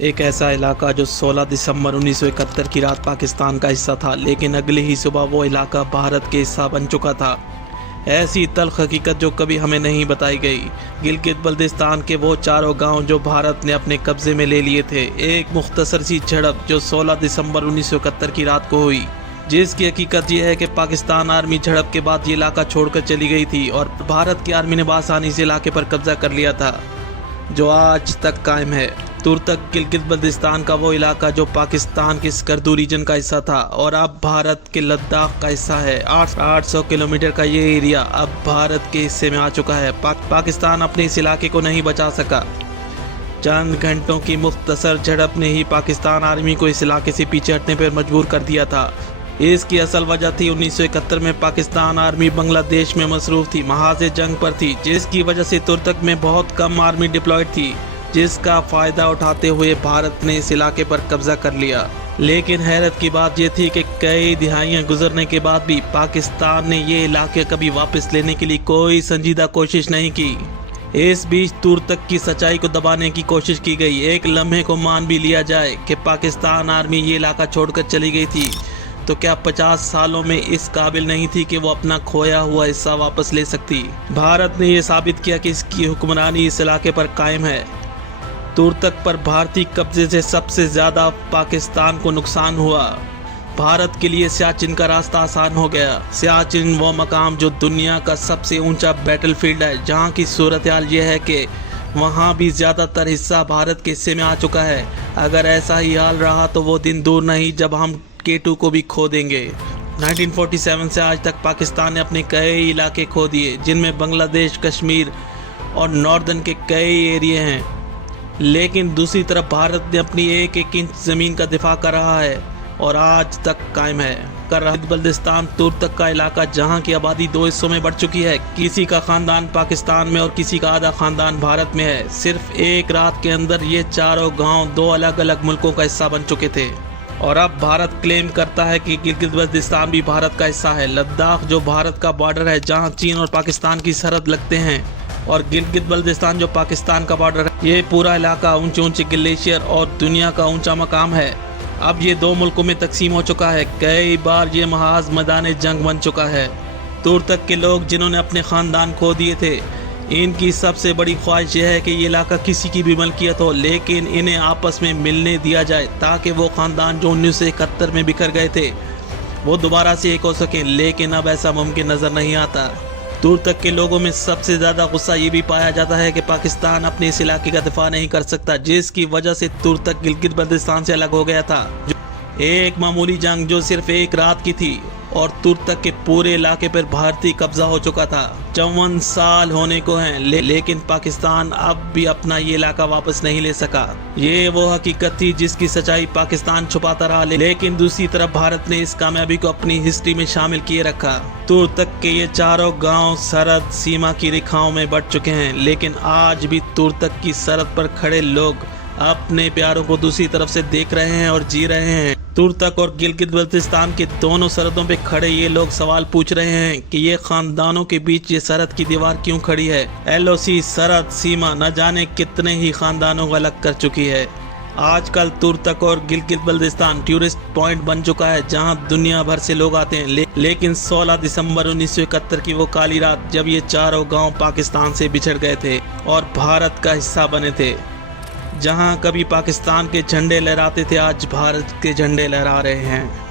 एक ऐसा इलाका जो 16 दिसंबर 1971 की रात पाकिस्तान का हिस्सा था, लेकिन अगले ही सुबह वो इलाका भारत के हिस्सा बन चुका था। ऐसी तल्ख हकीकत जो कभी हमें नहीं बताई गई। गिलगित बल्तिस्तान के वो चारों गांव जो भारत ने अपने कब्जे में ले लिए थे। एक मुख्तसर सी झड़प जो 16 दिसंबर 1971 की रात को हुई, जिसकी हकीकत यह है कि पाकिस्तान आर्मी झड़प के बाद ये इलाका छोड़कर चली गई थी और भारत की आर्मी ने बासानी से इलाके पर कब्जा कर लिया था, जो आज तक कायम है। तुर्तक गिलगित बल्तिस्तान का वो इलाका जो पाकिस्तान के स्कर्दू रीजन का हिस्सा था और अब भारत के लद्दाख का हिस्सा है। 800 किलोमीटर का ये एरिया अब भारत के हिस्से में आ चुका है। पाकिस्तान अपने इस इलाके को नहीं बचा सका। चंद घंटों की मुख्तसर झड़प ने ही पाकिस्तान आर्मी को इस इलाके से पीछे हटने पर मजबूर कर दिया था। इसकी असल वजह थी 1971 में पाकिस्तान आर्मी बांग्लादेश में मसरूफ थी, महाज जंग पर थी, जिसकी वजह से तुर्तक में बहुत कम आर्मी डिप्लॉयड थी, जिसका फ़ायदा उठाते हुए भारत ने इस इलाके पर कब्जा कर लिया। लेकिन हैरत की बात यह थी कि कई दिहाइयां गुजरने के बाद भी पाकिस्तान ने ये इलाके कभी वापस लेने के लिए कोई संजीदा कोशिश नहीं की। इस बीच तुर्तक की सच्चाई को दबाने की कोशिश की गई। एक लम्हे को मान भी लिया जाए कि पाकिस्तान आर्मी ये इलाका छोड़कर चली गई थी, तो क्या 50 सालों में इस काबिल नहीं थी कि वो अपना खोया हुआ हिस्सा वापस ले सकती। भारत ने यह साबित किया कि इसकी हुक्मरानी इस इलाके पर कायम है। तुर्तक पर भारतीय कब्जे से सबसे ज़्यादा पाकिस्तान को नुकसान हुआ। भारत के लिए सियाचिन का रास्ता आसान हो गया। सियाचिन वो मकाम जो दुनिया का सबसे ऊंचा बैटलफील्ड है, जहां की सूरत हाल ये है कि वहां भी ज़्यादातर हिस्सा भारत के हिस्से में आ चुका है। अगर ऐसा ही हाल रहा तो वो दिन दूर नहीं जब हम K2 को भी खो देंगे। 1947 से आज तक पाकिस्तान ने अपने कई इलाके खो दिए, जिनमें बांग्लादेश, कश्मीर और नॉर्दर्न के कई एरिया हैं। लेकिन दूसरी तरफ भारत ने अपनी एक एक इंच ज़मीन का दिफा कर रहा है और आज तक कायम है। बल्तिस्तान तुर्तक का इलाका जहां की आबादी 2 हिस्सों में बढ़ चुकी है। किसी का ख़ानदान पाकिस्तान में और किसी का आधा ख़ानदान भारत में है। सिर्फ एक रात के अंदर ये चारों गांव 2 अलग अलग मुल्कों का हिस्सा बन चुके थे और अब भारत क्लेम करता है कि गिलगित बल्तिस्तान भी भारत का हिस्सा है। लद्दाख जो भारत का बॉर्डर है, जहां चीन और पाकिस्तान की सरहद लगते हैं, और गिलगित बल्तिस्तान जो पाकिस्तान का बॉर्डर है। ये पूरा इलाका ऊंचे ऊंचे ग्लेशियर और दुनिया का ऊंचा मकाम है। अब ये 2 मुल्कों में तकसीम हो चुका है। कई बार ये महाज मैदान जंग बन चुका है। तुर्तक के लोग जिन्होंने अपने ख़ानदान खो दिए थे, इनकी सबसे बड़ी ख्वाहिश यह है कि ये इलाका किसी की भी मलकियत हो, लेकिन इन्हें आपस में मिलने दिया जाए ताकि वो ख़ानदान जो 1971 में बिखर गए थे वो दोबारा से एक हो सकें। लेकिन अब ऐसा मुमकिन नज़र नहीं आता। तुर्तक के लोगों में सबसे ज़्यादा गुस्सा ये भी पाया जाता है कि पाकिस्तान अपने इस इलाके का दिफा नहीं कर सकता, जिसकी वजह से तुर्तक गिलगित बल्तिस्तान से अलग हो गया था। एक मामूली जंग जो सिर्फ एक रात की थी और तुर्तक के पूरे इलाके पर भारतीय कब्जा हो चुका था। 54 साल होने को हैं, लेकिन पाकिस्तान अब भी अपना ये इलाका वापस नहीं ले सका। ये वो हकीकत थी जिसकी सच्चाई पाकिस्तान छुपाता रहा, लेकिन दूसरी तरफ भारत ने इस कामयाबी को अपनी हिस्ट्री में शामिल किए रखा। तुर्तक के ये चारों गांव सरहद सीमा की रेखाओं में बढ़ चुके हैं, लेकिन आज भी तुर्तक की सरहद पर खड़े लोग अपने प्यारों को दूसरी तरफ से देख रहे हैं और जी रहे हैं। तुर्तक और गिलगित बल्तिस्तान के दोनों सरहदों पे खड़े ये लोग सवाल पूछ रहे हैं कि ये खानदानों के बीच ये सरहद की दीवार क्यों खड़ी है। LOC सरहद सीमा न जाने कितने ही खानदानों को अलग कर चुकी है। आजकल तुर्तक और गिलगित बल्तिस्तान टूरिस्ट पॉइंट बन चुका है, जहां दुनिया भर से लोग आते हैं। लेकिन 16 दिसंबर 1971 की वो काली रात, जब ये चारों गाँव पाकिस्तान से बिछड़ गए थे और भारत का हिस्सा बने थे, जहां कभी पाकिस्तान के झंडे लहराते थे, आज भारत के झंडे लहरा रहे हैं।